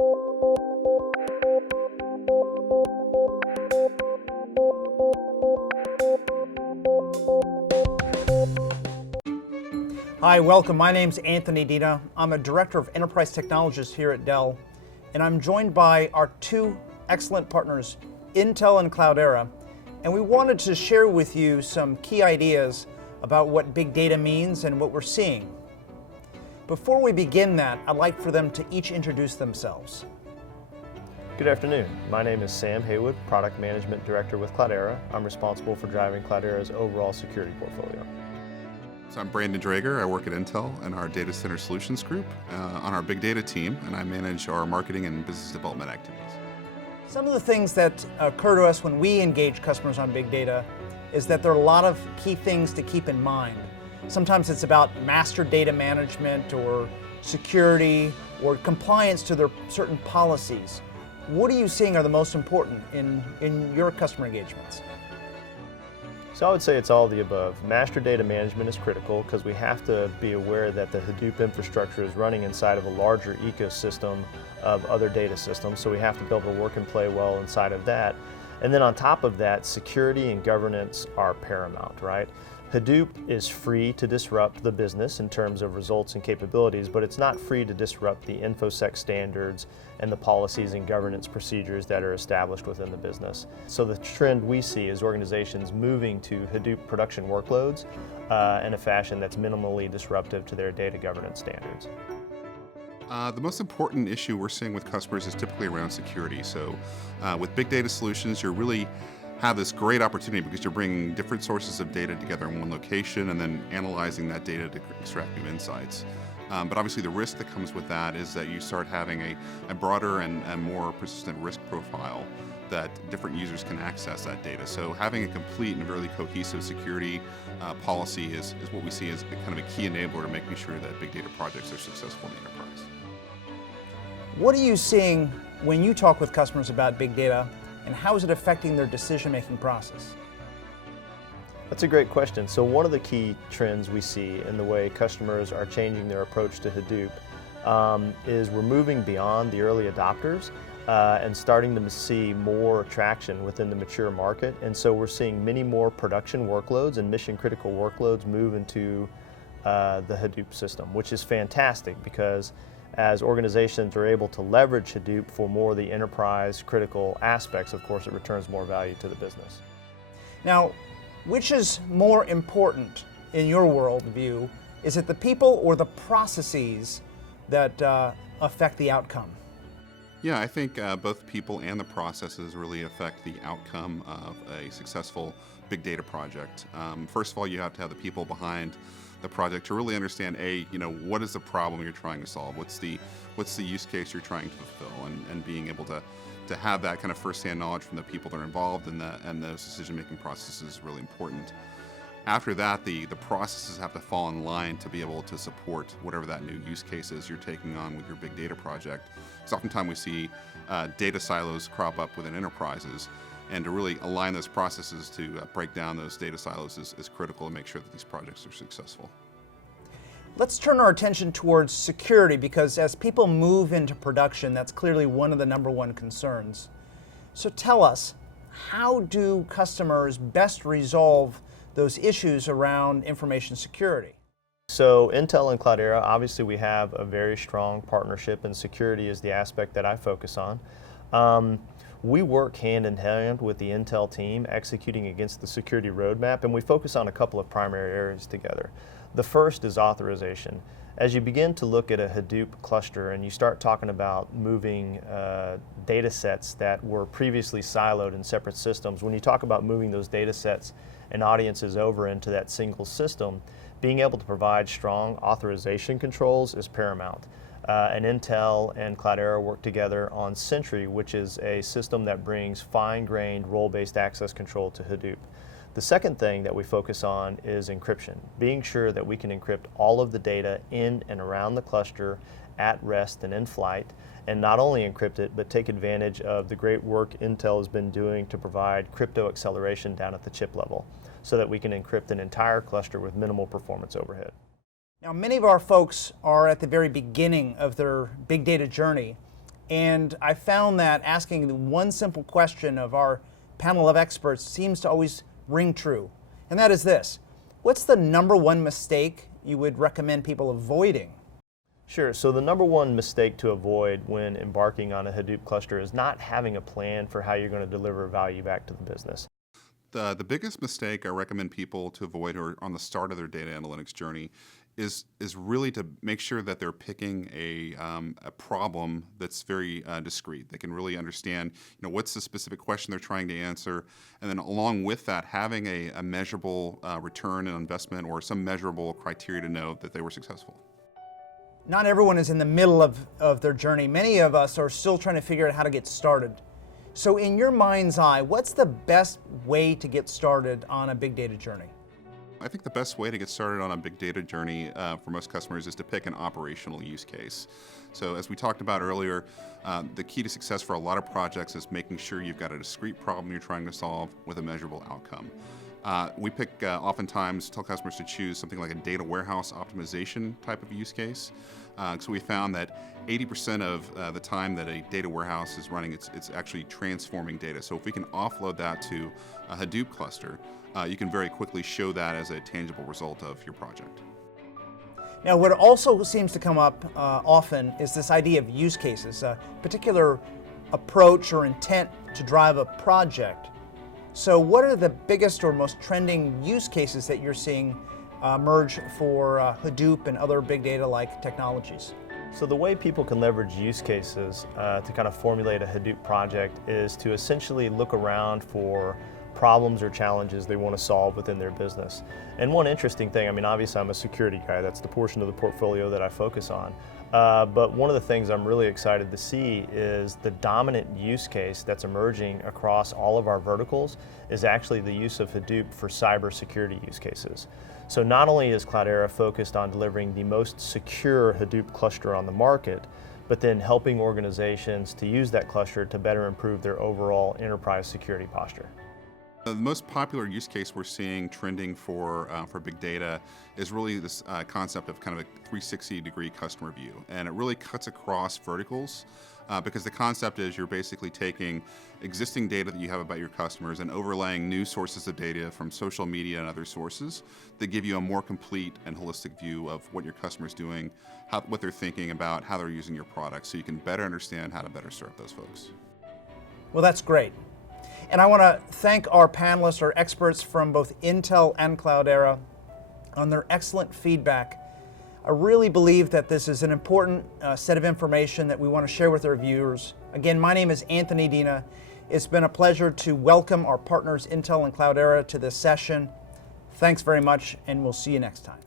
Hi, welcome. My name's Anthony Dina. I'm a Director of Enterprise Technologies here at Dell, and I'm joined by our two excellent partners, Intel and Cloudera, and we wanted to share with you some key ideas about what big data means and what we're seeing. Before we begin that, I'd like for them to each introduce themselves. Good afternoon. My name is Sam Heywood, Product Management Director with Cloudera. I'm responsible for driving Cloudera's overall security portfolio. So I'm Brandon Draeger. I work at Intel in our Data Center Solutions Group on our big data team, and I manage our marketing and business development activities. Some of the things that occur to us when we engage customers on big data is that there are a lot of key things to keep in mind. Sometimes it's about master data management or security or compliance to their certain policies. What are you seeing are the most important in your customer engagements? So I would say it's all the above. Master data management is critical because we have to be aware that the Hadoop infrastructure is running inside of a larger ecosystem of other data systems, so we have to be able to work and play well inside of that. And then on top of that, security and governance are paramount, right? Hadoop is free to disrupt the business in terms of results and capabilities, but it's not free to disrupt the InfoSec standards and the policies and governance procedures that are established within the business. So the trend we see is organizations moving to Hadoop production workloads in a fashion that's minimally disruptive to their data governance standards. The most important issue we're seeing with customers is typically around security. So with big data solutions, you really have this great opportunity because you're bringing different sources of data together in one location and then analyzing that data to extract new insights. But obviously the risk that comes with that is that you start having a broader and more persistent risk profile that different users can access that data. So having a complete and really cohesive security policy is what we see as kind of a key enabler to making sure that big data projects are successful in the enterprise. What are you seeing when you talk with customers about big data, and how is it affecting their decision-making process? That's a great question. So one of the key trends we see in the way customers are changing their approach to Hadoop is we're moving beyond the early adopters and starting to see more traction within the mature market. And so we're seeing many more production workloads and mission-critical workloads move into the Hadoop system, which is fantastic because as organizations are able to leverage Hadoop for more of the enterprise critical aspects, of course, it returns more value to the business. Now, which is more important in your worldview? Is it the people or the processes that affect the outcome? Yeah, I think both people and the processes really affect the outcome of a successful big data project. First of all, you have to have the people behind the project to really understand, what is the problem you're trying to solve? What's the use case you're trying to fulfill? And being able to have that kind of firsthand knowledge from the people that are involved in and those decision-making processes is really important. After that, the processes have to fall in line to be able to support whatever that new use case is you're taking on with your big data project. Because oftentimes we see data silos crop up within enterprises, and to really align those processes to break down those data silos is critical to make sure that these projects are successful. Let's turn our attention towards security, because as people move into production, that's clearly one of the number one concerns. So tell us, how do customers best resolve those issues around information security? So Intel and Cloudera, obviously we have a very strong partnership, and security is the aspect that I focus on. We work hand in hand with the Intel team executing against the security roadmap, and we focus on a couple of primary areas together. The first is authorization. As you begin to look at a Hadoop cluster and you start talking about moving data sets that were previously siloed in separate systems, when you talk about moving those data sets and audiences over into that single system, being able to provide strong authorization controls is paramount. And Intel and Cloudera work together on Sentry, which is a system that brings fine-grained role-based access control to Hadoop. The second thing that we focus on is encryption, being sure that we can encrypt all of the data in and around the cluster at rest and in flight, and not only encrypt it, but take advantage of the great work Intel has been doing to provide crypto acceleration down at the chip level, so that we can encrypt an entire cluster with minimal performance overhead. Now, many of our folks are at the very beginning of their big data journey, And I found that asking the one simple question of our panel of experts seems to always ring true. And that is this: what's the number one mistake you would recommend people avoiding? Sure. So the number one mistake to avoid when embarking on a Hadoop cluster is not having a plan for how you're going to deliver value back to the business. The biggest mistake I recommend people to avoid who are on the start of their data analytics journey is really to make sure that they're picking a problem that's very discrete. They can really understand, what's the specific question they're trying to answer, and then along with that, having a measurable return on investment or some measurable criteria to know that they were successful. Not everyone is in the middle of their journey. Many of us are still trying to figure out how to get started. So in your mind's eye, what's the best way to get started on a big data journey? I think the best way to get started on a big data journey for most customers is to pick an operational use case. So as we talked about earlier, the key to success for a lot of projects is making sure you've got a discrete problem you're trying to solve with a measurable outcome. We pick oftentimes tell customers to choose something like a data warehouse optimization type of use case. So we found that 80% of the time that a data warehouse is running, it's actually transforming data. So if we can offload that to a Hadoop cluster, you can very quickly show that as a tangible result of your project. Now, what also seems to come up often is this idea of use cases, a particular approach or intent to drive a project. So what are the biggest or most trending use cases that you're seeing emerge for Hadoop and other big data-like technologies? So the way people can leverage use cases to kind of formulate a Hadoop project is to essentially look around for problems or challenges they want to solve within their business. And one interesting thing, obviously I'm a security guy, that's the portion of the portfolio that I focus on. But one of the things I'm really excited to see is the dominant use case that's emerging across all of our verticals is actually the use of Hadoop for cybersecurity use cases. So not only is Cloudera focused on delivering the most secure Hadoop cluster on the market, but then helping organizations to use that cluster to better improve their overall enterprise security posture. The most popular use case we're seeing trending for big data is really this concept of kind of a 360-degree customer view. And it really cuts across verticals because the concept is you're basically taking existing data that you have about your customers and overlaying new sources of data from social media and other sources that give you a more complete and holistic view of what your customer's doing, what they're thinking about, how they're using your products, so you can better understand how to better serve those folks. Well, that's great. And I want to thank our panelists, our experts from both Intel and Cloudera on their excellent feedback. I really believe that this is an important set of information that we want to share with our viewers. Again, my name is Anthony Dina. It's been a pleasure to welcome our partners Intel and Cloudera to this session. Thanks very much, and we'll see you next time.